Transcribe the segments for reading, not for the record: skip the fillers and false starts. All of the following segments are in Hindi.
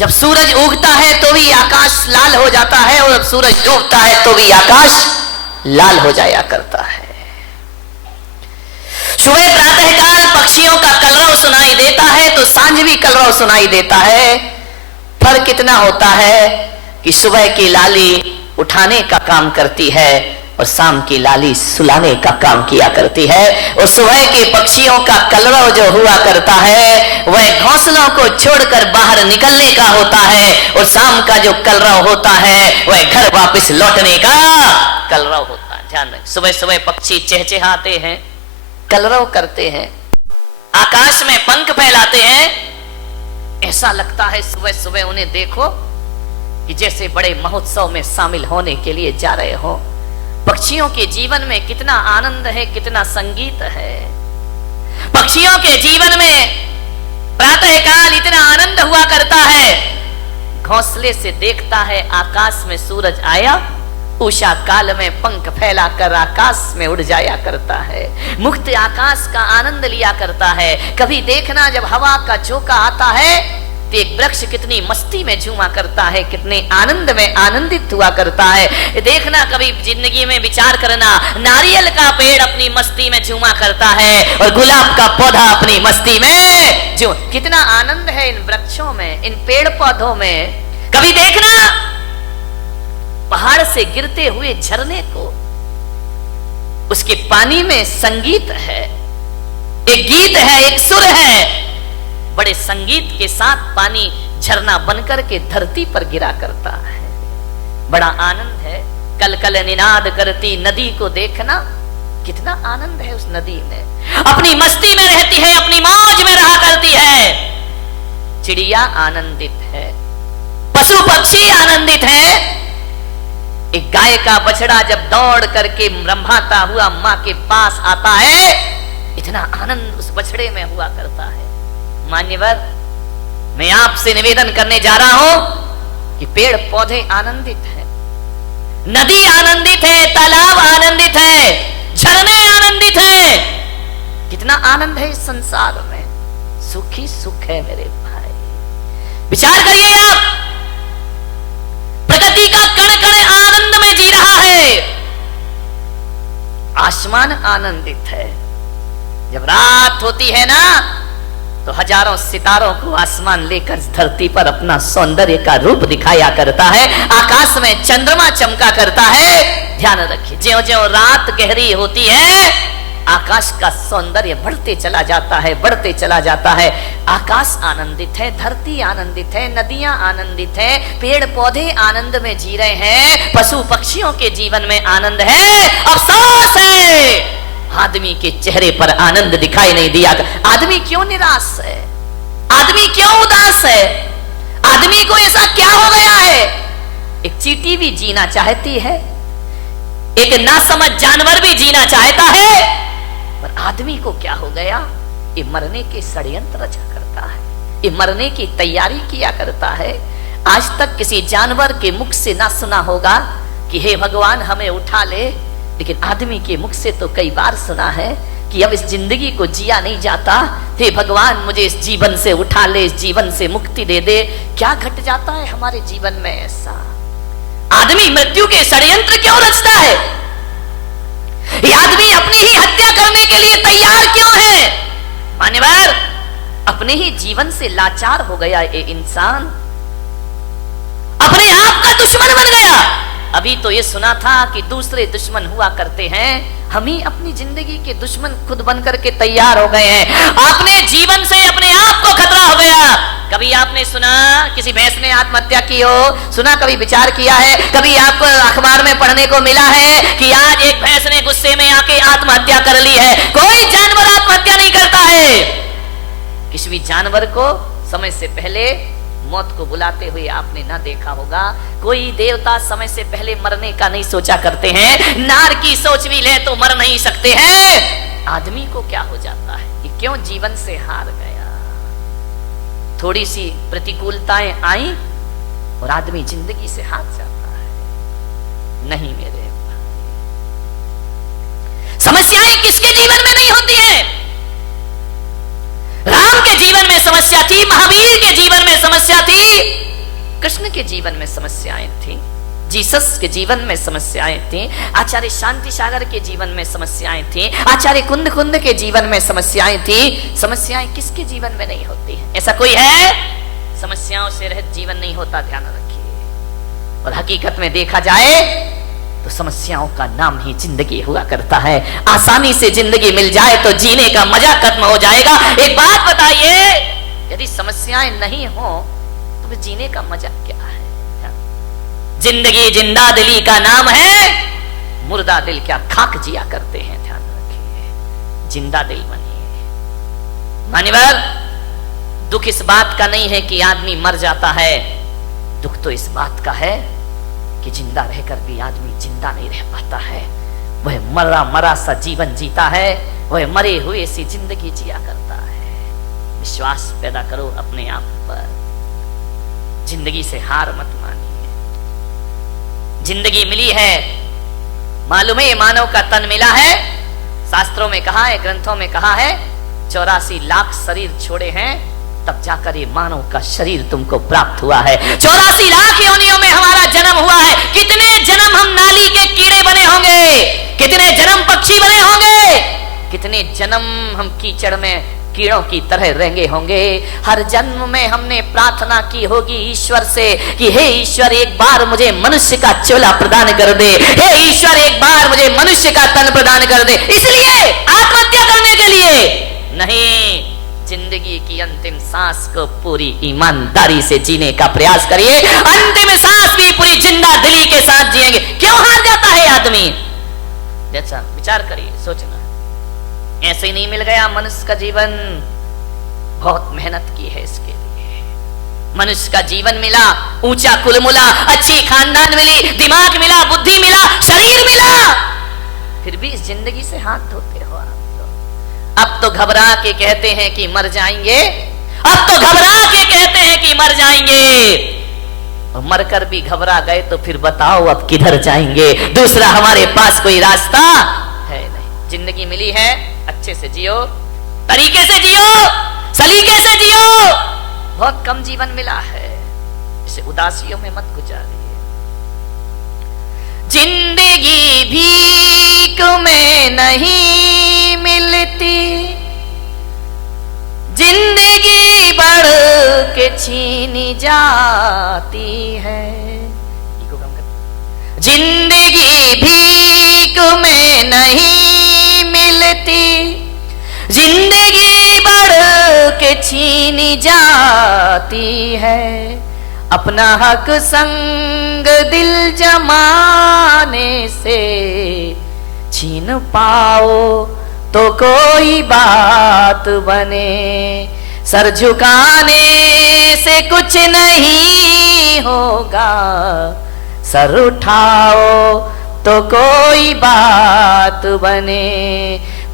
जब सूरज उगता है तो भी आकाश लाल हो जाता है, और जब सूरज डूबता है तो भी आकाश लाल हो जाया करता है। सुबह प्रातःकाल पक्षियों का कलरव सुनाई देता है तो सांझ भी कलरव सुनाई देता है। फर्क कितना होता है कि सुबह की लाली उठाने का काम करती है और शाम की लाली सुलाने का काम किया करती है। और सुबह के पक्षियों का कलरव जो हुआ करता है वह घोंसलों को छोड़कर बाहर निकलने का होता है, और शाम का जो कलरव होता है वह घर वापस लौटने का कलरव होता है। ध्यान रखें, सुबह सुबह पक्षी चहचहाते हैं, कलरव करते हैं, आकाश में पंख फैलाते हैं। ऐसा लगता है सुबह सुबह उन्हें देखो कि जैसे बड़े महोत्सव में शामिल होने के लिए जा रहे हो। पक्षियों के जीवन में कितना आनंद है, कितना संगीत है। पक्षियों के जीवन में प्रातःकाल इतना आनंद हुआ करता है। घोंसले से देखता है आकाश में सूरज आया, उषा काल में पंख फैलाकर आकाश में उड़ जाया करता है, मुक्त आकाश का आनंद लिया करता है। कभी देखना जब हवा का झोंका आता है तो एक वृक्ष कितनी मस्ती में झूमा करता है, कितने आनंद में आनंदित हुआ करता है। देखना कभी जिंदगी में विचार करना, नारियल का पेड़ अपनी मस्ती में झूमा करता है और गुलाब का पौधा अपनी मस्ती में जो कितना आनंद है इन वृक्षों में, इन पेड़ पौधों में। कभी देखना पहाड़ से गिरते हुए झरने को, उसके पानी में संगीत है, एक गीत है, एक सुर है। बड़े संगीत के साथ पानी झरना बनकर के धरती पर गिरा करता है, बड़ा आनंद है। कल कल निनाद करती नदी को देखना, कितना आनंद है उस नदी में, अपनी मस्ती में रहती है, अपनी मौज में रहा करती है। चिड़िया आनंदित है, पशु पक्षी आनंदित है। एक गाय का बछड़ा जब दौड़ करके रंभाता हुआ मां के पास आता है, इतना आनंद उस बछड़े में हुआ करता है। मान्यवर, मैं आपसे निवेदन करने जा रहा हूं कि पेड़ पौधे आनंदित हैं, नदी आनंदित है, तालाब आनंदित है, झरने आनंदित हैं। कितना आनंद है इस संसार में, सुखी सुख है मेरे भाई। विचार करिए आप, प्रकृति का कण कण आनंद में जी रहा है। आसमान आनंदित है, जब रात होती है ना तो हजारों सितारों को आसमान लेकर धरती पर अपना सौंदर्य का रूप दिखाया करता है। आकाश में चंद्रमा चमका करता है। ध्यान रखिए, ज्यों ज्यों रात गहरी होती है आकाश का सौंदर्य बढ़ते चला जाता है, बढ़ते चला जाता है। आकाश आनंदित है, धरती आनंदित है, नदियां आनंदित है, पेड़ पौधे आनंद में जी रहे हैं, पशु पक्षियों के जीवन में आनंद है। अफसोस है आदमी के चेहरे पर आनंद दिखाई नहीं दिया। आदमी क्यों निराश है, आदमी क्यों उदास है, आदमी को ऐसा क्या हो गया है? एक चींटी भी जीना चाहती है, एक नासमझ जानवर भी जीना चाहता है, पर आदमी को क्या हो गया? ये मरने के षड्यंत्र रचा करता है, ये मरने की तैयारी किया करता है। आज तक किसी जानवर के मुख से ना सुना होगा कि हे भगवान हमें उठा ले, लेकिन आदमी के मुख से तो कई बार सुना है कि अब इस जिंदगी को जिया नहीं जाता, हे भगवान मुझे इस जीवन से उठा ले, इस जीवन से मुक्ति दे दे। क्या घट जाता है हमारे जीवन में ऐसा? आदमी मृत्यु के षड्यंत्र क्यों रचता है? ये आदमी अपनी ही हत्या करने के लिए तैयार क्यों है? मान्यवर, अपने ही जीवन से लाचार हो गया ये इंसान, अपने आप का दुश्मन बन गया। अभी तो ये सुना था कि दूसरे दुश्मन हुआ करते हैं, हम ही अपनी जिंदगी के दुश्मन खुद बनकर के तैयार हो गए हैं। अपने जीवन से अपने आप को खतरा हो गया। कभी आपने सुना किसी भैंस ने आत्महत्या की हो? सुना? कभी विचार किया है? कभी आपको अखबार में पढ़ने को मिला है कि आज एक भैंस ने गुस्से में आके आत्महत्या कर ली है? कोई जानवर आत्महत्या नहीं करता है। किसी भी जानवर को समय से पहले मौत को बुलाते हुए आपने ना देखा होगा। कोई देवता समय से पहले मरने का नहीं सोचा करते हैं। नार की सोच भी ले तो मर नहीं सकते हैं। आदमी को क्या हो जाता है कि क्यों जीवन से हार गया? थोड़ी सी प्रतिकूलताएं आई और आदमी जिंदगी से हार जाता है। नहीं मेरे भाई, समस्याएं किसके जीवन में नहीं होती हैं? राम के जीवन में समस्या थी, महावीर के जीवन में समस्या थी, कृष्ण के जीवन में समस्याएं थी, जीसस के जीवन में समस्याएं थी, आचार्य शांति सागर के जीवन में समस्याएं थी, आचार्य कुंद के जीवन में समस्याएं थी। समस्याएं किसके जीवन में नहीं होती है? ऐसा कोई है? समस्याओं से रहित जीवन नहीं होता, ध्यान रखिए। और हकीकत में देखा जाए तो समस्याओं का नाम ही जिंदगी हुआ करता है। आसानी से जिंदगी मिल जाए तो जीने का मजा खत्म हो जाएगा। एक बात बताइए, यदि समस्याएं नहीं हो तो फिर जीने का मजा क्या है? जिंदगी जिंदा दिली का नाम है, मुर्दा दिल क्या खाक जिया करते हैं। ध्यान रखिए, जिंदा दिल बनिए। मान्यवर, दुख इस बात का नहीं है कि आदमी मर जाता है, दुख तो इस बात का है कि जिंदा रहकर भी आदमी जिंदा नहीं रह पाता है। वह मरा सा जीवन जीता है, वह मरे हुए सी जिंदगी जिया करता है। विश्वास पैदा करो अपने आप पर, जिंदगी से हार मत मानिए। जिंदगी मिली है, मालूम है ये मानव का तन मिला है। शास्त्रों में कहा है, ग्रंथों में कहा है, 84 लाख शरीर छोड़े हैं तब जाकर ये मानव का शरीर तुमको प्राप्त हुआ है। 84 लाख योनियों में हमारा जन्म हुआ है। कितने जन्म हम नाली के कीड़े बने होंगे, कितने जन्म पक्षी बने होंगे, कितने जन्म हम कीचड़ में कीड़ों की तरह रेंगे होंगे। हर जन्म में हमने प्रार्थना की होगी ईश्वर से कि हे ईश्वर, एक बार मुझे मनुष्य का चोला प्रदान कर दे, हे ईश्वर, एक बार मुझे मनुष्य का तन प्रदान कर दे। इसलिए आत्महत्या करने के लिए नहीं, जिंदगी की अंतिम सांस को पूरी ईमानदारी से जीने का प्रयास करिए। अंतिम सांस भी पूरी जिंदा दिली के साथ जिएंगे। क्यों हार जाता है आदमी? जैसा विचार करिए, सोचना। ऐसे ही नहीं मिल गया मनुष्य का जीवन, बहुत मेहनत की है इसके लिए। मनुष्य का जीवन मिला, ऊंचा कुल मिला, अच्छी खानदान मिली, दिमाग मिला, बुद्धि मिला, शरीर मिला, फिर भी इस जिंदगी से हाथ धोते हो आप। अब तो घबरा के कहते हैं कि मर जाएंगे, अब तो घबरा के कहते हैं कि मर जाएंगे। और मरकर भी घबरा गए तो फिर बताओ अब किधर जाएंगे? दूसरा हमारे पास कोई रास्ता है नहीं। जिंदगी मिली है, अच्छे से जियो, तरीके से जियो, सलीके से जियो। बहुत कम जीवन मिला है, इसे उदासियों में मत गुजारिए। जिंदगी भीख में नहीं मिलती, जिंदगी बढ़ के छीनी जाती है। जिंदगी भीख में नहीं मिलती, जिंदगी बढ़ के छीनी जाती है। अपना हक संग दिल जमाने से छीन पाओ तो कोई बात बने। सर झुकाने से कुछ नहीं होगा, सर उठाओ तो कोई बात बने।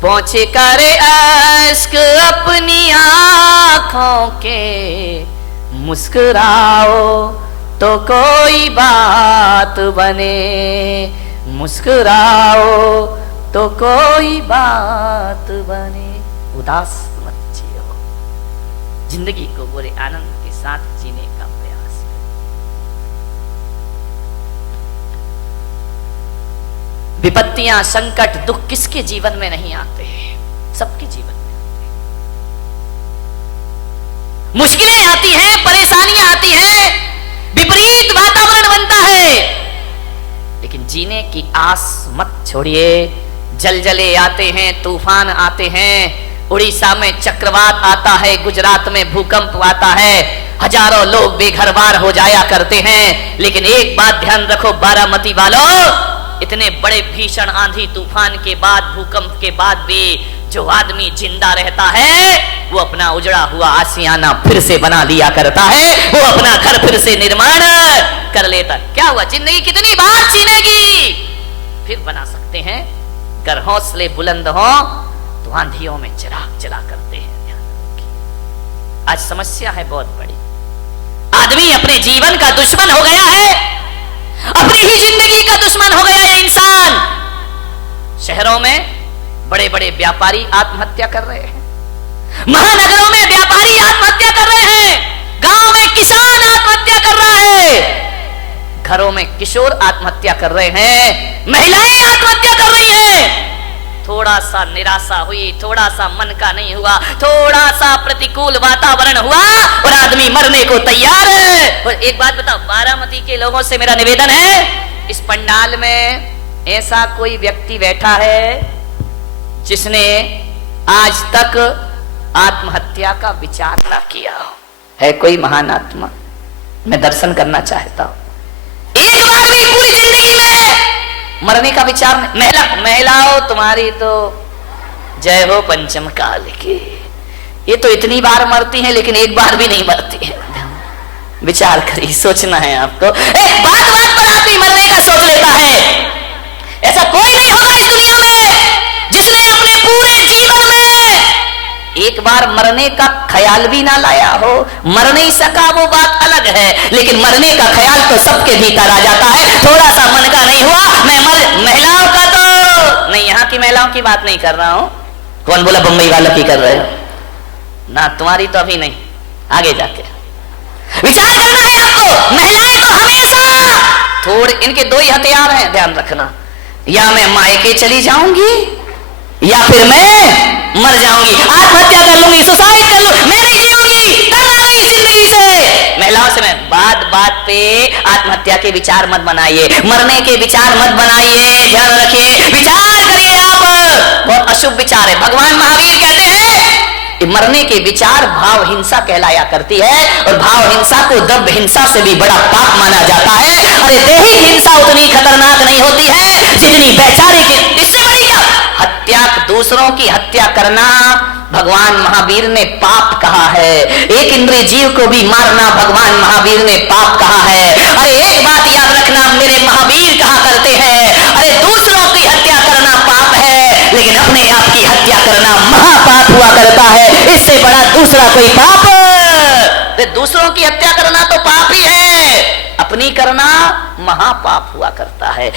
पोंछ कर अश्क अपनी आंखों के, मुस्कुराओ तो कोई बात बने। मुस्कुराओ तो कोई बात बने। उदास मत जियो, जिंदगी को पूरे आनंद के साथ जीने का प्रयास करो। विपत्तियां, संकट, दुख किसके जीवन में नहीं आते हैं? सबके जीवन में आते हैं। मुश्किलें आती हैं, परेशानियां आती हैं, विपरीत वातावरण बनता है, लेकिन जीने की आस मत छोड़िए। जलजले आते हैं, तूफान आते हैं, उड़ीसा में चक्रवात आता है, गुजरात में भूकंप आता है, हजारों लोग बेघरबार हो जाया करते हैं। लेकिन एक बात ध्यान रखो बारामती वालों, इतने बड़े भीषण आंधी तूफान के बाद, भूकंप के बाद भी जो आदमी जिंदा रहता है वो अपना उजड़ा हुआ आशियाना फिर से बना लिया करता है, वो अपना घर फिर से निर्माण कर लेता। क्या हुआ? जिंदगी कितनी बार छीनेगी, फिर बना सकते हैं। अगर हौसले बुलंद हो तो आंधियों में चिराग जला करते हैं। ध्यान रखिए, आज समस्या है बहुत बड़ी। आदमी अपने जीवन का दुश्मन हो गया है, अपनी ही जिंदगी का दुश्मन हो गया ये इंसान। शहरों में बड़े बड़े व्यापारी आत्महत्या कर रहे हैं, महानगरों में व्यापारी आत्महत्या कर रहे हैं, गांव में किसान आत्महत्या कर रहा है। में किशोर आत्महत्या कर रहे हैं, महिलाएं आत्महत्या कर रही हैं। थोड़ा सा निराशा हुई, थोड़ा सा मन का नहीं हुआ, थोड़ा सा प्रतिकूल वातावरण हुआ और आदमी मरने को तैयार है। और एक बात बताओ, बारामती के लोगों से मेरा निवेदन है, इस पंडाल में ऐसा कोई व्यक्ति बैठा है जिसने आज तक आत्महत्या का विचार ना किया हो? है कोई महान आत्मा? मैं दर्शन करना चाहता हूं। एक बार भी पूरी जिंदगी में मरने का विचार नहीं। महिलाओं तुम्हारी तो जय हो पंचम काल की, ये तो इतनी बार मरती हैं लेकिन एक बार भी नहीं मरती है। विचार करिए, सोचना है आपको। बात बात पर आदमी मरने का सोच लेता है। ऐसा कोई नहीं होगा इस दुनिया में जिसने अपने पूरे जीवन में एक बार मरने का ख्याल भी ना लाया हो। मर नहीं सका वो बात अलग है, लेकिन मरने का ख्याल तो सबके भीतर आ जाता है। थोड़ा सा मन का नहीं हुआ, मैं महिलाओं का तो नहीं, यहाँ की महिलाओं की बात नहीं कर रहा हूं। कौन बोला बम्बई वालों की कर रहे हो ना? तुम्हारी तो अभी नहीं, आगे जाके विचार करना है आपको। महिलाएं तो हमेशा थोड़े, इनके दो ही हथियार हैं, ध्यान रखना। या मैं मायके चली जाऊंगी या फिर मैं मर जाऊंगी, आत्महत्या कर लूंगी, सुसाइड कर लूंगी, मैं नहीं जीऊंगी, तब आ गई जिंदगी से। महिलाओं से मैं बात बात पे आत्महत्या के विचार मत बनाइए, मरने के विचार मत बनाइए। ध्यान रखिए, विचार करिए आप, बहुत अशुभ विचार है। भगवान महावीर कहते हैं मरने के विचार भाव हिंसा कहलाया करती है, और भाव हिंसा को द्रव्य हिंसा से भी बड़ा पाप माना जाता है। अरे दैहिक हिंसा उतनी खतरनाक नहीं होती है जितनी वैचारिक। इससे बड़ी क्या हत्या, दूसरों की हत्या करना भगवान महावीर ने पाप कहा है। एक इंद्रिय जीव को भी मारना भगवान महावीर ने पाप कहा है। अरे एक बात याद रखना, मेरे महावीर कहा करते हैं, अरे दूसरों की हत्या करना पाप है, लेकिन अपने आप की हत्या करना महापाप हुआ करता है। इससे बड़ा दूसरा कोई पाप? दूसरों की हत्या करना तो पाप ही है, अपनी करना महापाप हुआ करता है।